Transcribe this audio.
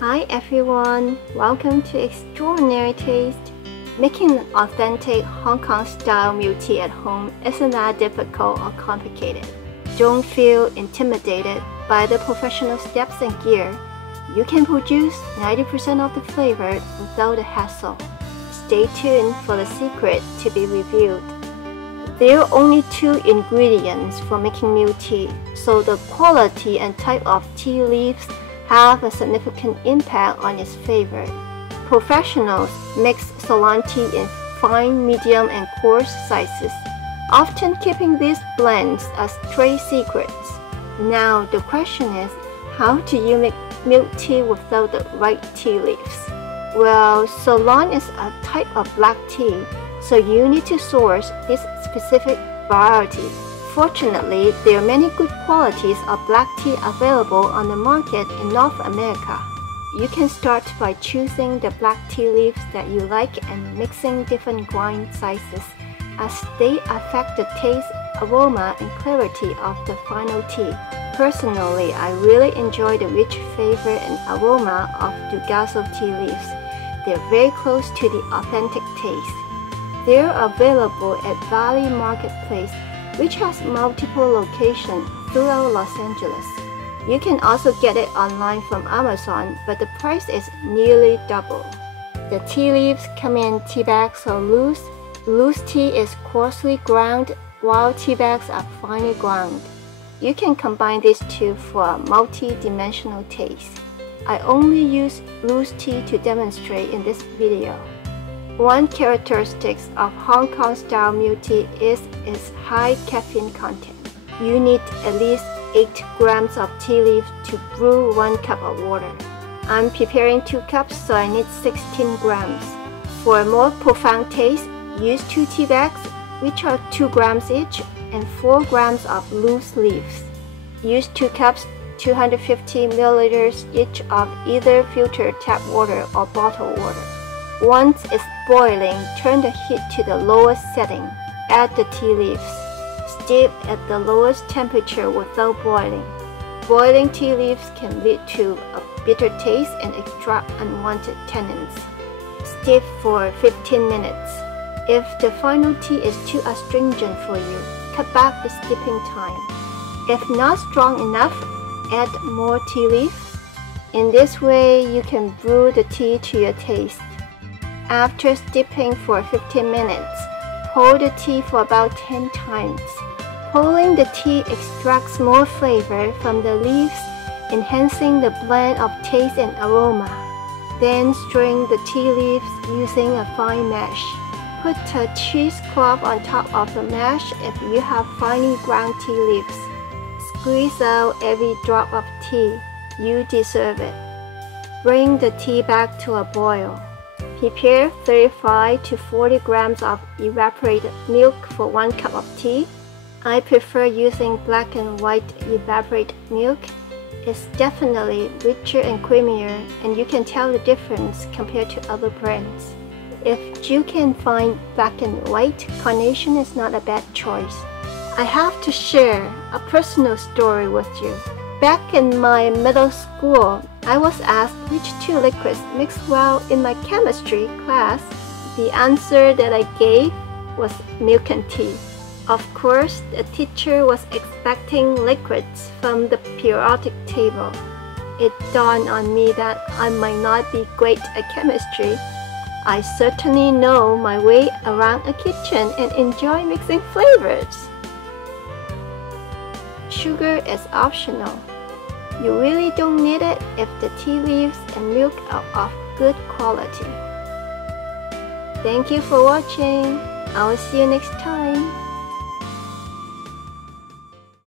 Hi everyone, welcome to Extraordinary Taste. Making an authentic Hong Kong style milk tea at home isn't that difficult or complicated. Don't feel intimidated by the professional steps and gear. You can produce 90% of the flavor without a hassle. Stay tuned for the secret to be revealed. There are only 2 ingredients for making milk tea, so the quality and type of tea leaves have a significant impact on its flavor. Professionals mix Ceylon tea in fine, medium, and coarse sizes, often keeping these blends as trade secrets. Now the question is, how do you make milk tea without the right tea leaves? Well, Ceylon is a type of black tea, so you need to source this specific variety. Fortunately, there are many good qualities of black tea available on the market in North America. You can start by choosing the black tea leaves that you like and mixing different grind sizes, as they affect the taste, aroma, and clarity of the final tea. Personally, I really enjoy the rich flavor and aroma of Dugasso tea leaves. They're very close to the authentic taste. They're available at Valley Marketplace, which has multiple locations throughout Los Angeles. You can also get it online from Amazon, but the price is nearly double. The tea leaves come in tea bags or loose. Loose tea is coarsely ground, while tea bags are finely ground. You can combine these two for a multi-dimensional taste. I only use loose tea to demonstrate in this video. One characteristic of Hong Kong style milk tea is its high caffeine content. You need at least 8 grams of tea leaves to brew 1 cup of water. I'm preparing 2 cups, so I need 16 grams. For a more profound taste, use 2 tea bags, which are 2 grams each, and 4 grams of loose leaves. Use 2 cups, 250 milliliters each of either filtered tap water or bottled water. Once it's boiling, turn the heat to the lowest setting. Add the tea leaves. Steep at the lowest temperature without boiling. Boiling tea leaves can lead to a bitter taste and extract unwanted tannins. Steep for 15 minutes. If the final tea is too astringent for you, cut back the steeping time. If not strong enough, add more tea leaves. In this way, you can brew the tea to your taste. After steeping for 15 minutes, pour the tea for about 10 times. Pouring the tea extracts more flavor from the leaves, enhancing the blend of taste and aroma. Then strain the tea leaves using a fine mash. Put a cheesecloth on top of the mash if you have finely ground tea leaves. Squeeze out every drop of tea. You deserve it. Bring the tea back to a boil. Prepare 35 to 40 grams of evaporated milk for 1 cup of tea. I prefer using black and white evaporated milk. It's definitely richer and creamier, and you can tell the difference compared to other brands. If you can find black and white, carnation is not a bad choice. I have to share a personal story with you. Back in my middle school, I was asked which 2 liquids mix well in my chemistry class. The answer that I gave was milk and tea. Of course, the teacher was expecting liquids from the periodic table. It dawned on me that I might not be great at chemistry. I certainly know my way around a kitchen and enjoy mixing flavors. Sugar is optional. You really don't need it if the tea leaves and milk are of good quality. Thank you for watching. I will see you next time.